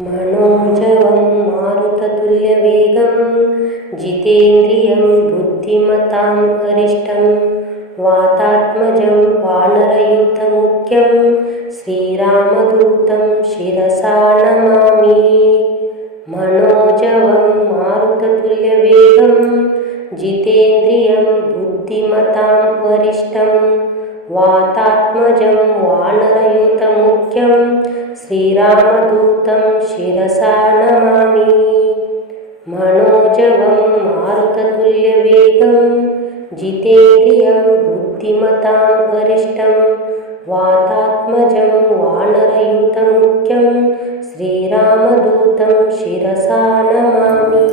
मनोजवं मारुततुल्यवेगं जितेन्द्रियं बुद्धिमतां वरिष्ठं वातात्मजं वानरयूथमुख्यं श्रीरामदूतं शिरसा नमामि। मनोजवं मारुततुल्यवेगं जितेन्द्रियं बुद्धिमतां वरिष्ठं वातात्मजं वानरयूथमुख्यं श्रीरामदूतं शिरसा नमामि। मनोजवं मारुततुल्यवेगं जितेन्द्रियं बुद्धिमतां वरिष्ठं वातात्मजं वानरयूथमुख्यं श्रीरामदूतं शिरसा नमामि।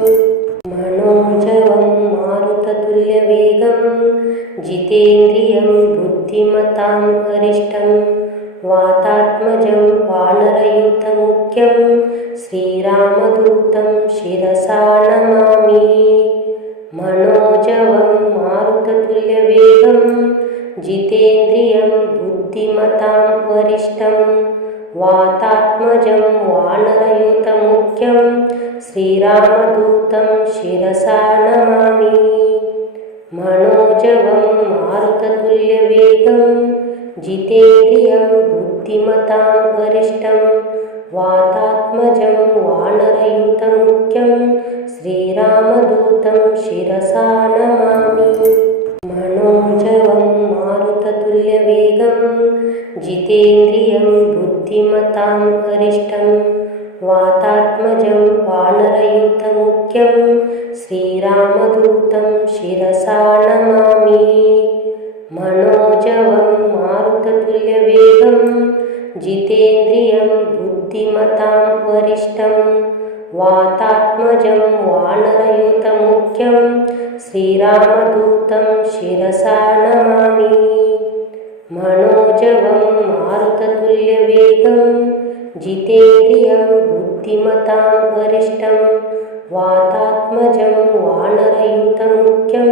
मनोजवं मारुततुल्यवेगं जितेन्द्रियं बुद्धिमतां वरिष्ठं वातात्मजं वानरयूथमुख्यं श्रीरामदूतं शिरसा नमामि। मनोजवं मारुततुल्यवेगं जितेन्द्रियं बुद्धिमतां वरिष्ठं वातात्मजं वानरयूथमुख्यं श्रीरामदूतं शिरसा नमामि। मनोजवं मारुततुल्यवेगं जितेन्द्रियं बुद्धिमतां वरिष्ठं वातात्मजं वानरयूथमुख्यं श्रीरामदूतं शिरसा नमामि। मनोजवं मारुततुल्यवेगं जितेन्द्रियं बुद्धिमतां वरिष्ठं वातात्मजं वानरयूथमुख्यं श्रीरामदूतं शिरसा नमामि। मनोजवं मारुततुल्यवेगं जितेन्द्रियं बुद्धिमतां वरिष्ठं वातात्मजं वानरयूथमुख्यं श्रीरामदूतं शिरसा नमामि। मनोजवं मारुततुल्यवेगं जितेन्द्रियं बुद्धिमतां वरिष्ठं वातात्मजं वानरयूथमुख्यं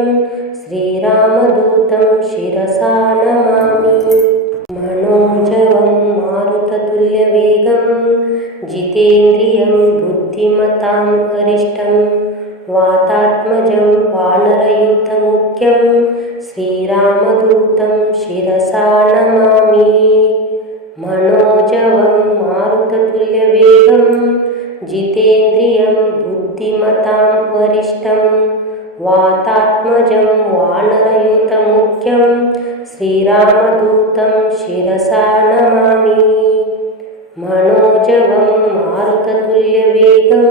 श्रीरामदूतं शिरसा नमामि। मनोजवं मारुततुल्यवेगं जितेन्द्रियं बुद्धिमतां वरिष्ठं वातात्मजं वानरयूथमुख्यं श्रीरामदूतं शिरसा नमामि। मनोजवं मारुततुल्यवेगं जितेन्द्रियं बुद्धिमतां वरिष्ठं वातात्मजं वानरयूथमुख्यं श्रीरामदूतं शिरसा नमामि। मनोजवं मारुततुल्यवेगं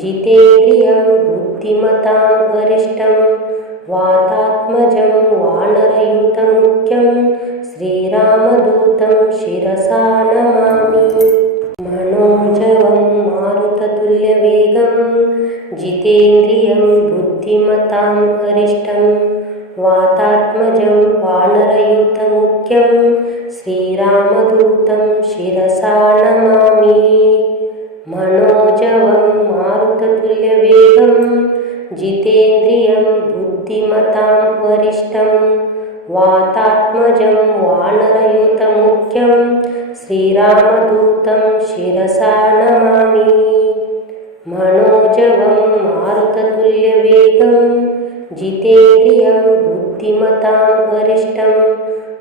जितेन्द्रियं बुद्धिमतां वरिष्ठं वातात्मजं वानरयूथमुख्यं श्रीरामदूतं शिरसा नमामि। मनोजवं मारुततुल्यवेगं जितेन्द्रियं बुद्धिमतां वरिष्ठं वातात्मजं वानरयूथमुख्यं श्रीरामदूतं शिरसा नमामि। मनोजवं मारुततुल्यवेगं जितेन्द्रियं बुद्धिमतां वरिष्ठं वातात्मजं वानरयूथमुख्यं श्रीरामदूतं शिरसा नमामि। मनोजवं मारुततुल्यवेगं जितेन्द्रियं बुद्धिमतां वरिष्ठं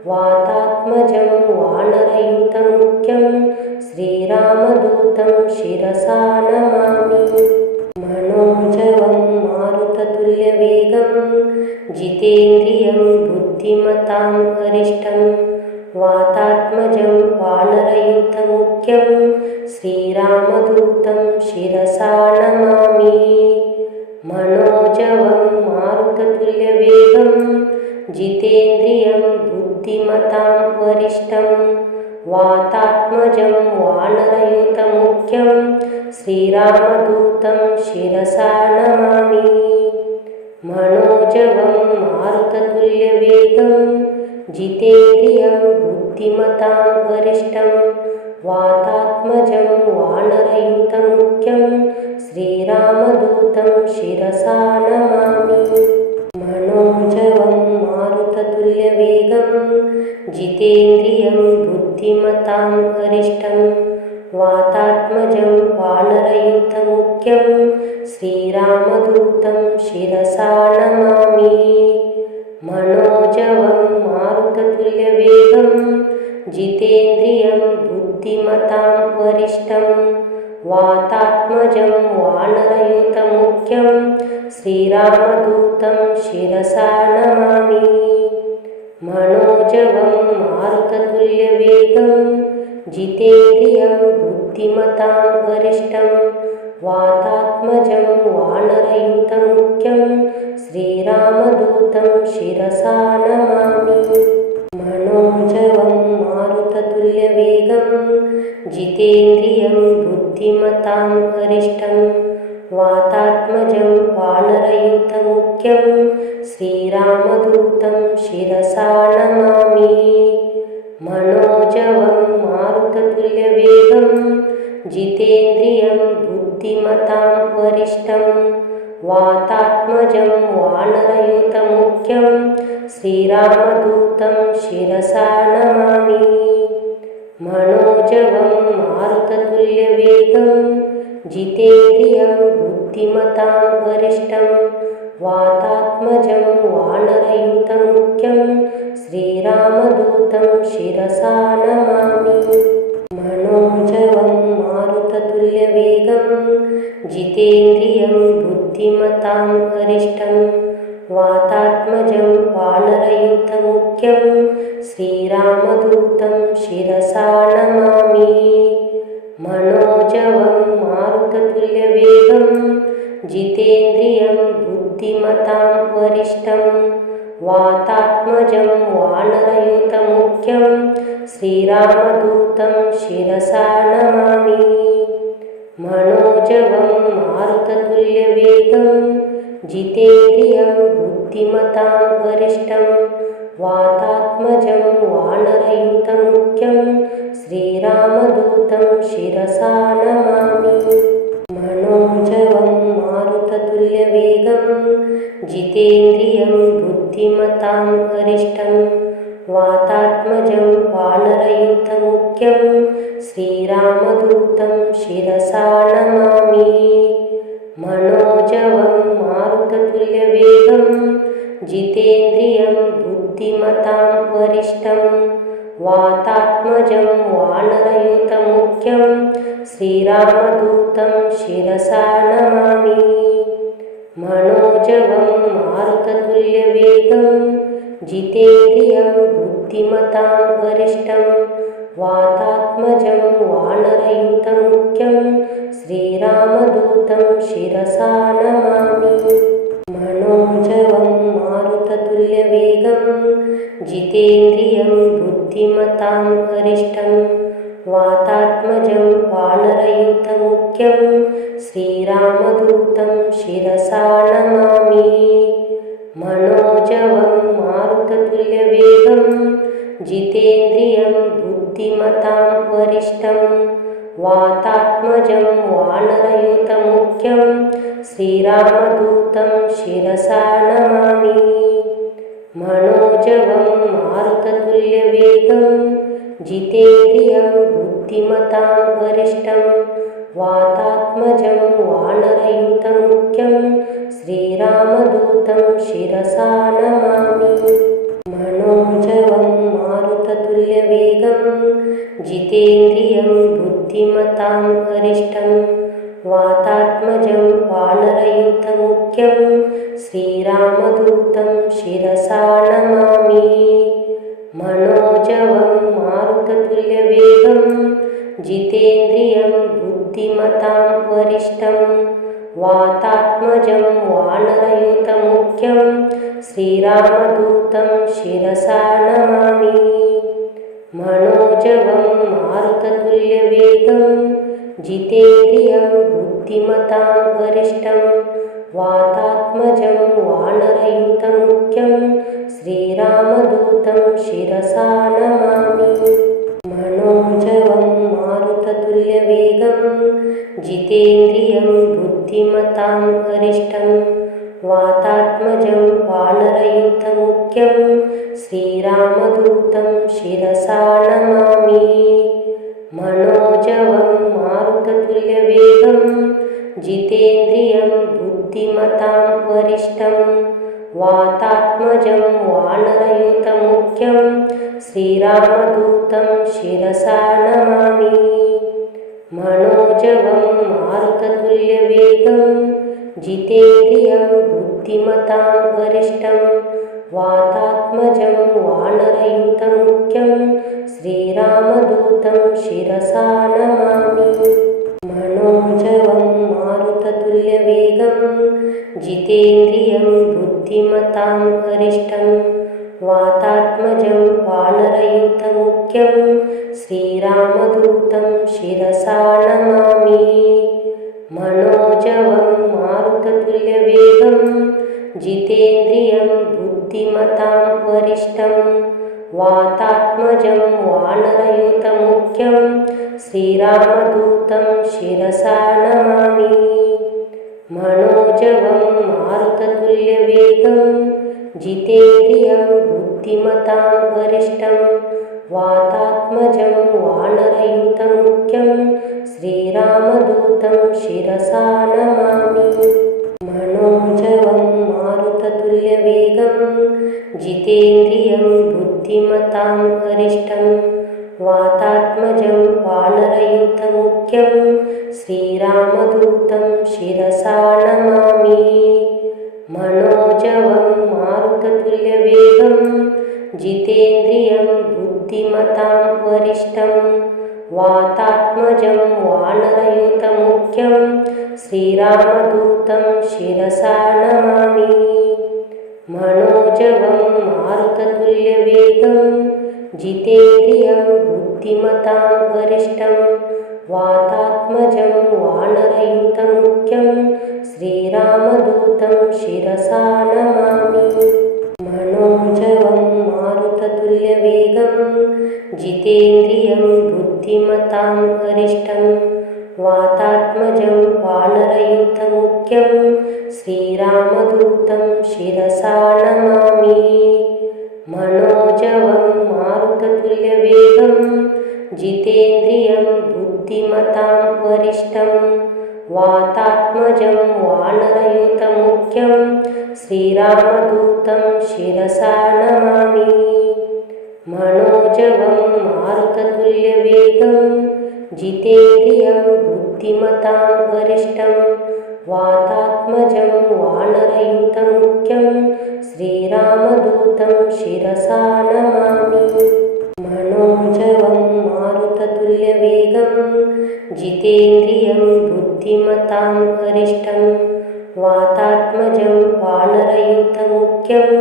वातात्मजं वानरयूथमुख्यं श्रीरामदूतं शिरसा नमामि। मनोजवं मारुततुल्यवेगं जितेन्द्रियं बुद्धिमतां वरिष्ठं वातात्मजं वानरयूथमुख्यं श्रीरामदूतं शिरसा नमामि। मनोजवं मारुततुल्यवेगं जितेन्द्रियं बुद्धिमतां वरिष्ठं वातात्मजं वानरयूथमुख्यं श्रीरामदूतं शिरसा नमामि। मनोजवं मारुततुल्यवेगं जितेन्द्रियं बुद्धिमतां वरिष्ठं वातात्मजं वानरयूथमुख्यं श्रीरामदूतं शिरसा नमामि। मनोजवं मारुततुल्यवेगं जितेन्द्रियं बुद्धिमतां वरिष्ठं वातात्मजं वानरयूथमुख्यं श्रीरामदूतं शिरसा नमामि। मनोजवं मारुततुल्यवेगं जितेन्द्रियं बुद्धिमतां वरिष्ठं वातात्मजं वानरयूथमुख्यं श्रीरामदूतं शिरसा नमामि। मनोजवं मारुततुल्यवेगं जितेन्द्रियं बुद्धिमतां वरिष्ठं वातात्मजं वानरयूथमुख्यं श्रीरामदूतं शिरसा नमामि। मनोजवं मारुततुल्यवेगं जितेन्द्रियं बुद्धिमतां वरिष्ठं वातात्मजं वानरयूथमुख्यं श्रीरामदूतं शिरसा नमामि। मनोजवं मारुततुल्यवेगं जितेन्द्रियं बुद्धिमतां वरिष्ठं वातात्मजं वानरयूथमुख्यं श्रीरामदूतं शिरसा नमामि। मनोजवं मारुततुल्यवेगं जितेन्द्रियं बुद्धिमतां वरिष्ठं वातात्मजं वानरयूथमुख्यं श्रीरामदूतं शिरसा नमामि। मनोजवं मारुततुल्यवेगं जितेन्द्रियं बुद्धिमतां वरिष्ठं वातात्मजं वानरयूथमुख्यं श्रीरामदूतं शिरसा नमामि। मनोजवं मारुततुल्यवेगं जितेन्द्रियं बुद्धिमतां वरिष्ठं वातात्मजं वानरयूथमुख्यं श्रीरामदूतं शिरसा नमामि। मनोजवं मारुततुल्यवेगं जितेन्द्रियं बुद्धिमतां वरिष्ठं वातात्मजं वानरयूथमुख्यं श्रीरामदूतं शिरसा नमामि। मनोजवं मारुततुल्यवेगं जितेन्द्रियं बुद्धिमतां वरिष्ठं वातात्मजं वानरयूथमुख्यं श्रीरामदूतं शिरसा नमामि। मनोजवं मारुततुल्यवेगं जितेन्द्रियं बुद्धिमतां वरिष्ठं वातात्मजं वानरयूथमुख्यं श्रीरामदूतं शिरसा नमामि। मनोजवं मारुततुल्यवेगं जितेन्द्रियं बुद्धिमतां वरिष्ठं वातात्मजं वानरयूथमुख्यं श्रीरामदूतं शिरसा नमामि। मनोजवं मारुततुल्यवेगं जितेन्द्रियं बुद्धिमतां वरिष्ठं वातात्मजं वानरयूथमुख्यं श्रीरामदूतं शिरसा नमामि। मनोजवं मारुततुल्यवेगं जितेन्द्रियं बुद्धिमतां वरिष्ठं वातात्मजं वानरयूथमुख्यं श्रीरामदूतं शिरसा नमामि। मनोजवं मारुततुल्यवेगं जितेन्द्रियं बुद्धिमतां वरिष्ठं वातात्मजं वानरयूथमुख्यं श्रीरामदूतं शिरसा नमामि। मनोजवं मारुततुल्यवेगं जितेन्द्रियं बुद्धिमतां वरिष्ठं वातात्मजं वानरयूथमुख्यं श्रीरामदूतं शिरसा नमामि। मनोजवं मारुततुल्यवेगं जितेन्द्रियं बुद्धिमतां वरिष्ठं वातात्मजं वानरयूथमुख्यं श्रीरामदूतं शिरसा नमामि। मनोजवं मारुततुल्यवेगं जितेन्द्रियं बुद्धिमतां वरिष्ठं वातात्मजं वानरयूथमुख्यं श्रीरामदूतं शिरसा नमामि। मनोजवं मारुततुल्यवेगं जितेन्द्रियं बुद्धिमतां वरिष्ठं वातात्मजं वानरयूथमुख्यं श्रीरामदूतं शिरसा नमामि। मनोजवं मारुततुल्यवेगं मारुततुल्यवेगं जितेन्द्रियं बुद्धिमतां वरिष्ठं वातात्मजं वानरयूथमुख्यं श्रीरामदूतं शिरसा नमामि। मनोजवं मारुततुल्यवेगं जितेन्द्रियं बुद्धिमतां वरिष्ठं वातात्मजं वानरयूथमुख्यं श्रीरामदूतं शिरसा नमामि। मनोजवं मारुततुल्यवेगं जितेन्द्रियं बुद्धिमतां वरिष्ठं वातात्मजं वानरयूथमुख्यं श्रीरामदूतं शिरसा नमामि। मनोजवं मारुततुल्यवेगं जितेन्द्रियं बुद्धिमतां वरिष्ठं वातात्मजं वानरयूथमुख्यं श्रीरामदूतं शिरसा नमामि। मनोजवं मारुततुल्यवेगं जितेन्द्रियं बुद्धिमतां वरिष्ठं वातात्मजं वानरयूथमुख्यं श्रीरामदूतं शिरसा नमामि। मनोजवं मारुततुल्यवेगं जितेन्द्रियं बुद्धिमतां वरिष्ठं वातात्मजं वानरयूथमुख्यं श्रीरामदूतं शिरसा नमामि। मनोजवं मारुततुल्यवेगं जितेन्द्रियं बुद्धिमतां वरिष्ठं वातात्मजं वानरयूथमुख्यं श्रीरामदूतं शिरसा नमामि। मनोजवं मारुततुल्यवेगं जितेन्द्रियं बुद्धिमतां वरिष्ठं वातात्मजं वानरयूथमुख्यं श्रीरामदूतं शिरसा नमामि। मनोजवं मारुततुल्यवेगं जितेन्द्रियं बुद्धिमतां वरिष्ठं वातात्मजं वानरयूथमुख्यं श्रीरामदूतं शिरसा नमामि। मनोजवं मारुततुल्यवेगं जितेन्द्रियं बुद्धिमतां वरिष्ठं वातात्मजं वानरयूथमुख्यं श्रीरामदूतं शिरसा नमामि। मनोजवं मारुततुल्यवेगं जितेन्द्रियं बुद्धिमतां वरिष्ठं वातात्मजं वानरयूथमुख्यं श्रीरामदूतं शिरसा नमामि। मनोजवं मारुततुल्यवेगं जितेन्द्रियं बुद्धिमतां वरिष्ठं वातात्मजं वानरयूथमुख्यं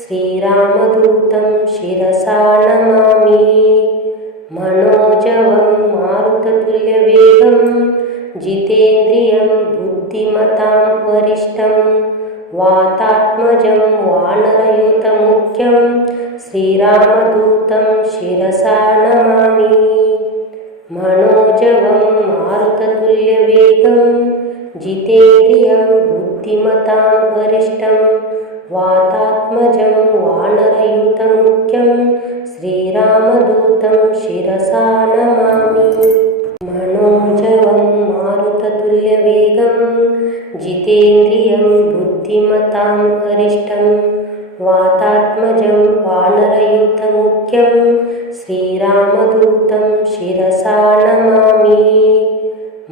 श्रीरामदूतं शिरसा नमामि। मनोजवं मारुततुल्यवेगं जितेन्द्रियं बुद्धिमतां वरिष्ठं वातात्मजं वानरयूथमुख्यं श्रीरामदूतं शिरसा नमामि। मनोजवं मारुततुल्यवेगं जितेन्द्रियं बुद्धिमतां वरिष्ठं वातात्मजं वानरयूथमुख्यं श्रीरामदूतं शिरसा नमामि। मनोजवं मारुततुल्यवेगं जितेन्द्रियं बुद्धिमतां वरिष्ठं वातात्मजं वानरयूथमुख्यं श्रीरामदूतं शिरसा नमामि।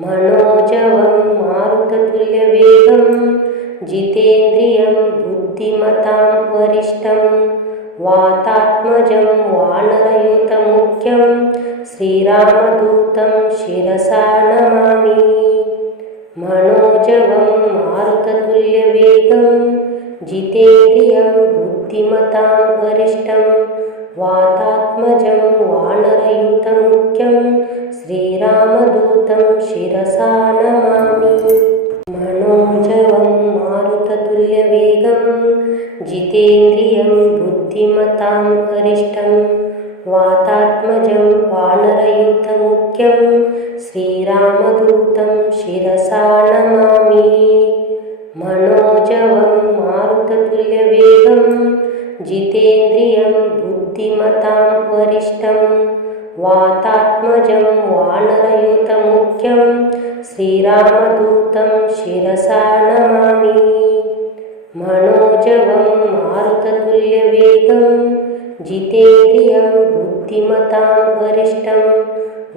मनोजवं मारुततुल्यवेगं जितेन्द्रियं बुद्धिमतां वरिष्ठं वातात्मजं वानरयूथमुख्यं श्रीरामदूतं शिरसा नमामि। मनोजवं मारुततुल्यवेगं जितेन्द्रियं बुद्धिमतां वरिष्ठं वातात्मजं वानरयूथमुख्यं श्रीरामदूतं शिरसा नमामि। मनोजवं मारुततुल्यवेगं जितेन्द्रियं बुद्धिमतां वरिष्ठं वातात्मजं वानरयूथमुख्यं श्रीरामदूतं शिरसा नमामि। मनोजवं मारुततुल्यवेगं जितेन्द्रियं बुद्धिमतां वरिष्ठं वातात्मजं वानरयूथमुख्यं श्रीरामदूतं शिरसा नमामि। मनोजवं मारुततुल्यवेगं जितेन्द्रियं बुद्धिमतां वरिष्ठं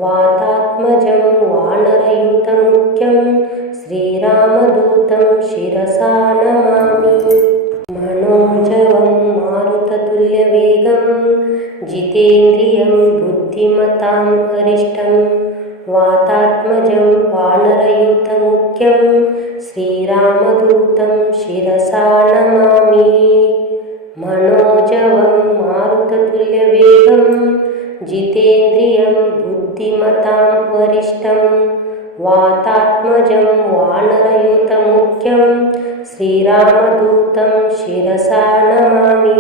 वातात्मजं वानरयूथमुख्यं श्रीरामदूतं शिरसा नमामि। मनोजवं मारुततुल्यवेगं जितेन्द्रियं बुद्धिमतां वरिष्ठं वातात्मजं वानरयूथमुख्यं श्रीरामदूतं शिरसा नमामि। मनोजवं मारुततुल्यवेगं जितेन्द्रियं बुद्धिमतां वरिष्ठं वातात्मजं वानरयूथमुख्यं श्रीरामदूतं शिरसा नमामि।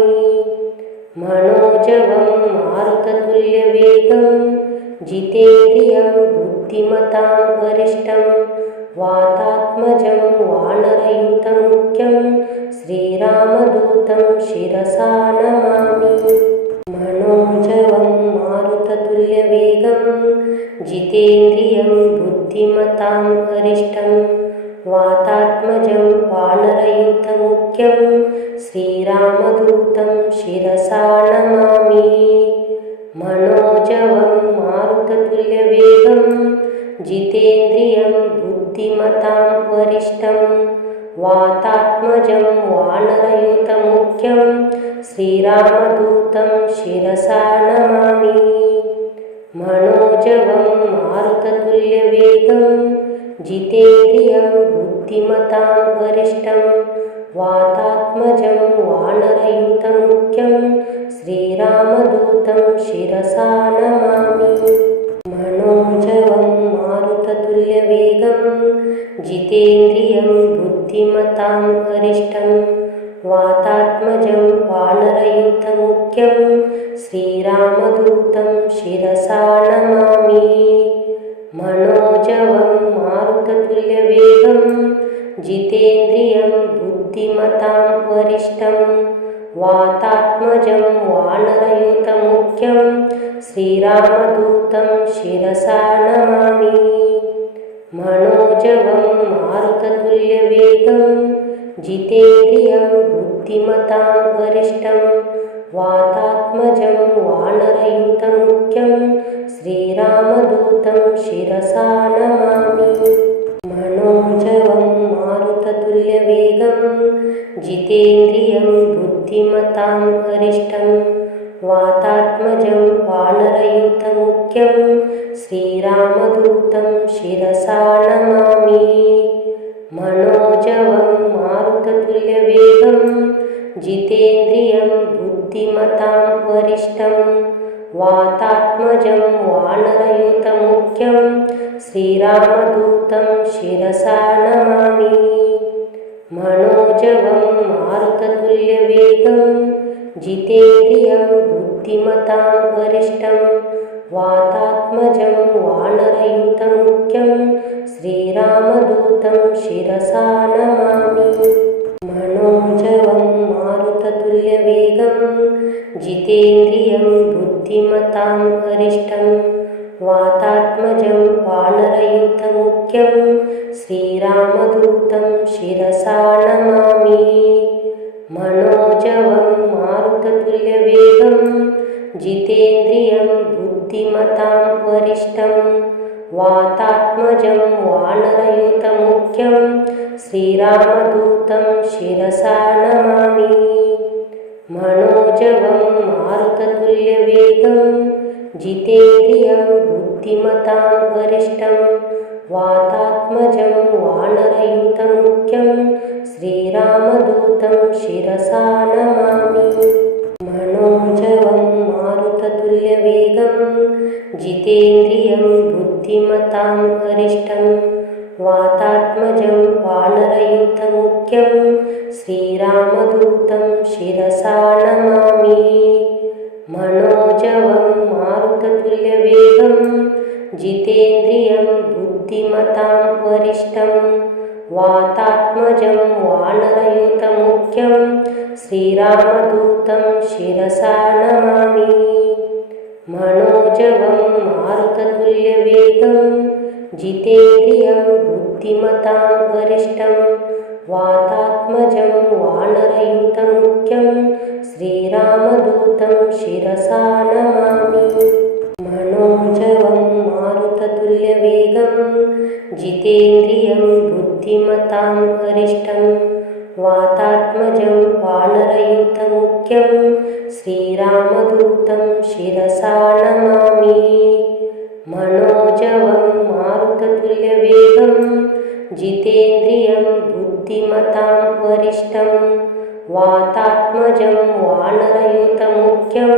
मनोजवं मारुततुल्यवेगं जितेन्द्रियं बुद्धिमतां वरिष्ठं वातात्मजं वानरयूथमुख्यं श्रीरामदूतं शिरसा नमामि। मनोजवं मारुततुल्यवेगं जितेन्द्रियं बुद्धिमतां वरिष्ठं वातात्मजं वानरयूथमुख्यं श्रीरामदूतं शिरसा नमामि। मनोजवं मारुततुल्यवेगं जितेन्द्रियं बुद्धिमतां वरिष्ठं वातात्मजं वानरयूथमुख्यं श्रीरामदूतं शिरसा नमामि। मनोजवं मारुततुल्यवेगं जितेन्द्रियं बुद्धिमतां वरिष्ठं वातात्मजं वानरयूथमुख्यं श्रीरामदूतं शिरसा नमामि। मनोजवं मारुततुल्यवेगं जितेन्द्रियं बुद्धिमतां वरिष्ठं वातात्मजं वानरयूथमुख्यं श्रीरामदूतं शिरसा नमामि। मनोजवं मारुततुल्यवेगं जितेन्द्रियं बुद्धिमतां वरिष्ठं वातात्मजं वानरयूथमुख्यं श्रीरामदूतं शिरसा नमामि। मनोजवं मारुततुल्यवेगं जितेन्द्रियं बुद्धिमतां वरिष्ठं वातात्मजं वानरयूथमुख्यं श्रीरामदूतं शिरसा नमामि। मनोजवं मारुततुल्यवेगं जितेन्द्रियं बुद्धिमतां वरिष्ठं वातात्मजं वानरयूथमुख्यं श्रीरामदूतं शिरसा नमामि। मनोजवं मारुततुल्यवेगं जितेन्द्रियं बुद्धिमतां वरिष्ठं वातात्मजं वानरयूथमुख्यं श्रीरामदूतं शिरसा नमामि। मनोजवं मारुततुल्यवेगं जितेन्द्रियं बुद्धिमतां वरिष्ठं वातात्मजं वानरयूथमुख्यं श्रीरामदूतं शिरसा नमामि। मनोजवं मारुततुल्यवेगं जितेन्द्रियं बुद्धिमतां वरिष्ठं वातात्मजं वानरयूथमुख्यं श्रीरामदूतं शिरसा नमामि। मनोजवं मारुततुल्यवेगं जितेन्द्रियं बुद्धिमतां वरिष्ठं वातात्मजं वानरयूथमुख्यं श्रीरामदूतं शिरसा नमामि। मनोजवं मारुततुल्यवेगं जितेन्द्रियं बुद्धिमतां वरिष्ठं वातात्मजं वानरयूथमुख्यं श्रीरामदूतं शिरसा नमामि। मनोजवं मारुततुल्यवेगं जितेन्द्रियं बुद्धिमतां वरिष्ठं वातात्मजं वानरयूथमुख्यं श्रीरामदूतं शिरसा नमामि। मनोजवं मारुततुल्यवेगं जितेन्द्रियं बुद्धिमतां वरिष्ठं वातात्मजं वानरयूथमुख्यं श्रीरामदूतं शिरसा नमामि। मनोजवं मारुततुल्यवेगं जितेन्द्रियं बुद्धिमतां वरिष्ठं वातात्मजं वानरयूथमुख्यं श्रीरामदूतं शिरसा नमामि। मनोजवं मारुततुल्यवेगं जितेन्द्रियं बुद्धिमतां वरिष्ठं वातात्मजं वानरयूथमुख्यं श्रीरामदूतं शिरसा नमामि। मनोजवं मारुततुल्यवेगं जितेन्द्रियं बुद्धिमतां वरिष्ठं वातात्मजं वानरयूथमुख्यं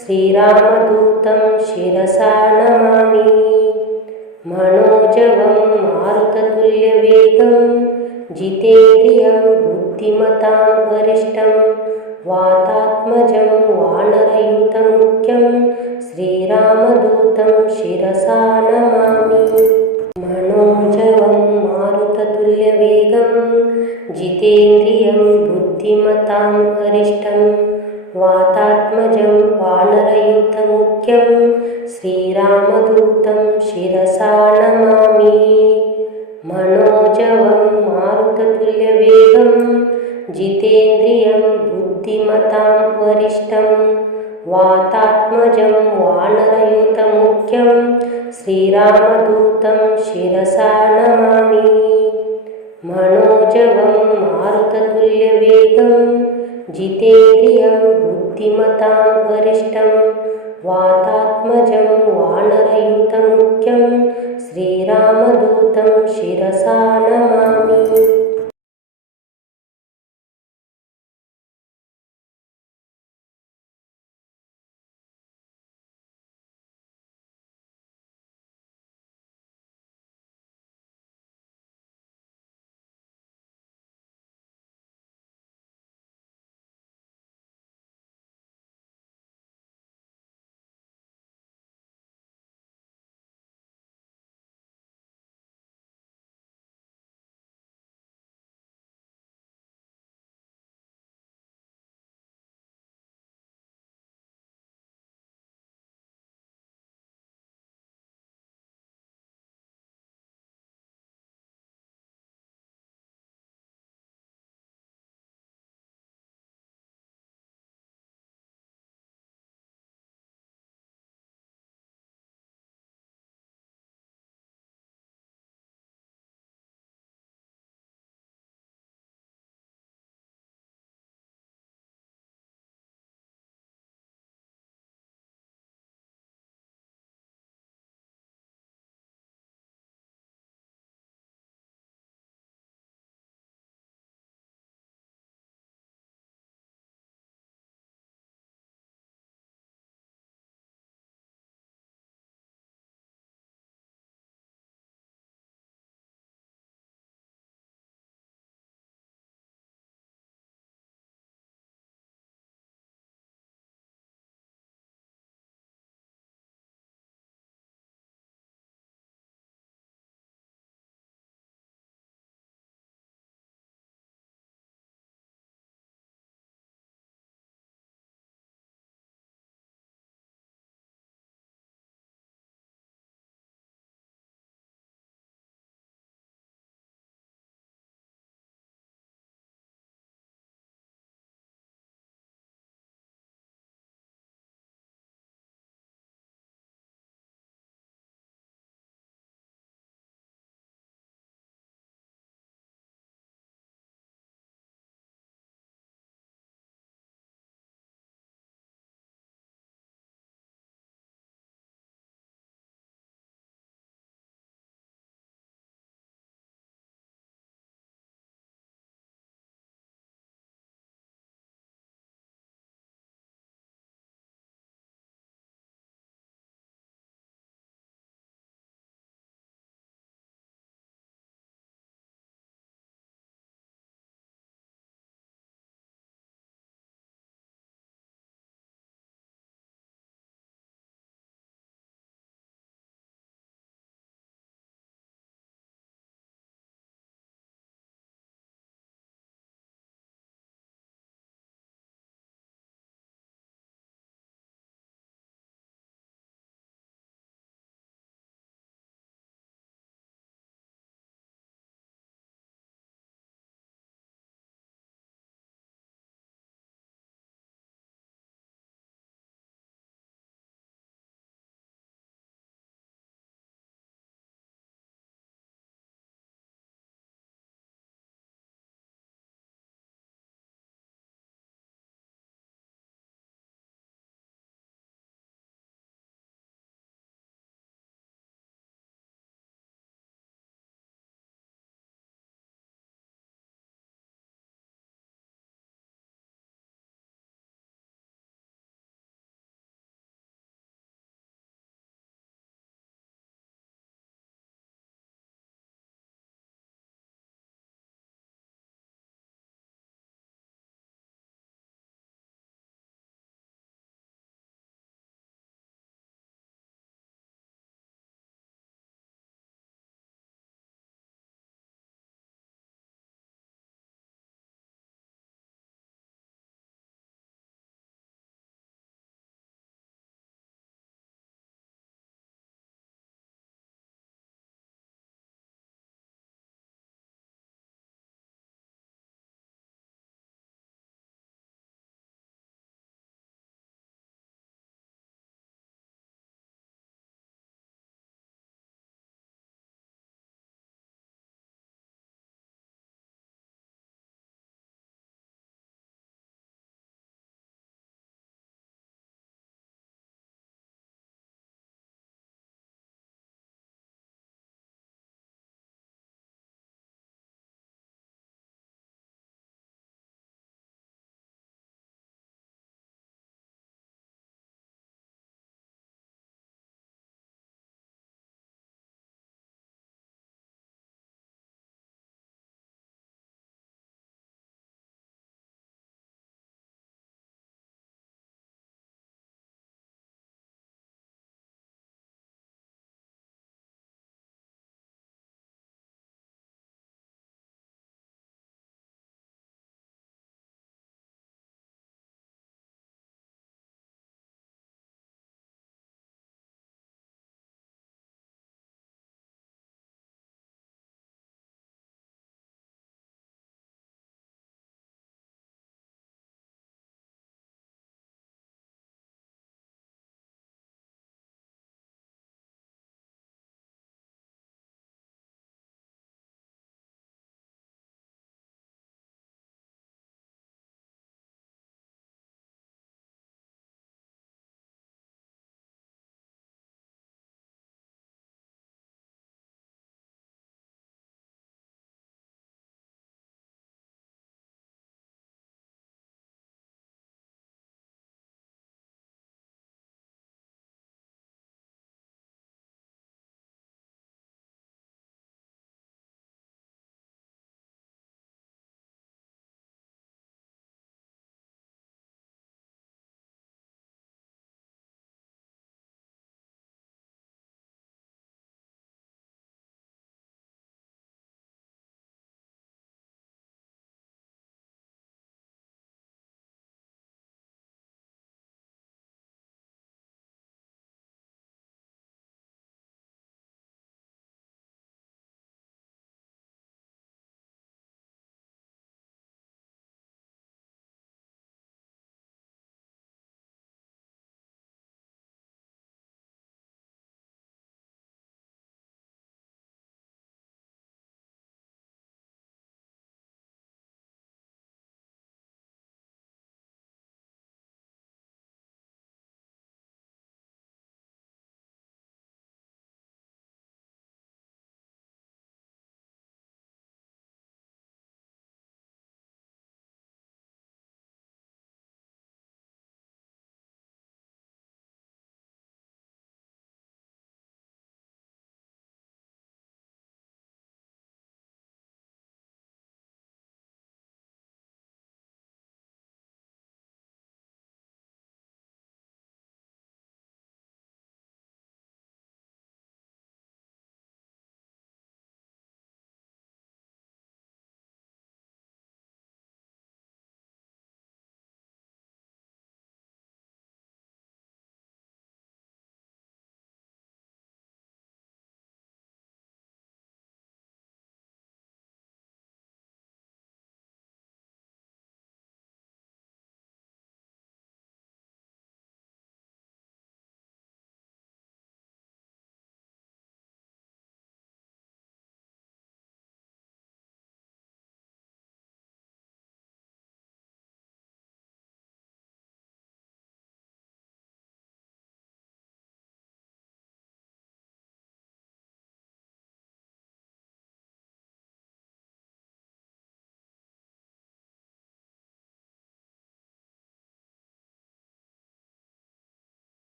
श्रीरामदूतं शिरसा नमामि। मनोजवं मारुततुल्यवेगं जितेन्द्रियं बुद्धिमतां वरिष्ठं वातात्मजं वानरयूथमुख्यं श्रीरामदूतं शिरसा नमामि। मनोजवं मारुततुल्यवेगं जितेन्द्रियं बुद्धिमतां वरिष्ठं वातात्मजं वानरयूथमुख्यं श्रीरामदूतं शिरसा नमामि। मनोजवं मारुततुल्यवेगं जितेन्द्रियं बुद्धिमतां वरिष्ठं वातात्मजं वानरयूथमुख्यं श्रीरामदूतं शिरसा नमामि। मनोजवं मारुततुल्यवेगं जितेन्द्रियं बुद्धिमतां वरिष्ठं वातात्मजं वानरयूथमुख्यं श्रीरामदूतं शिरसा नमामि।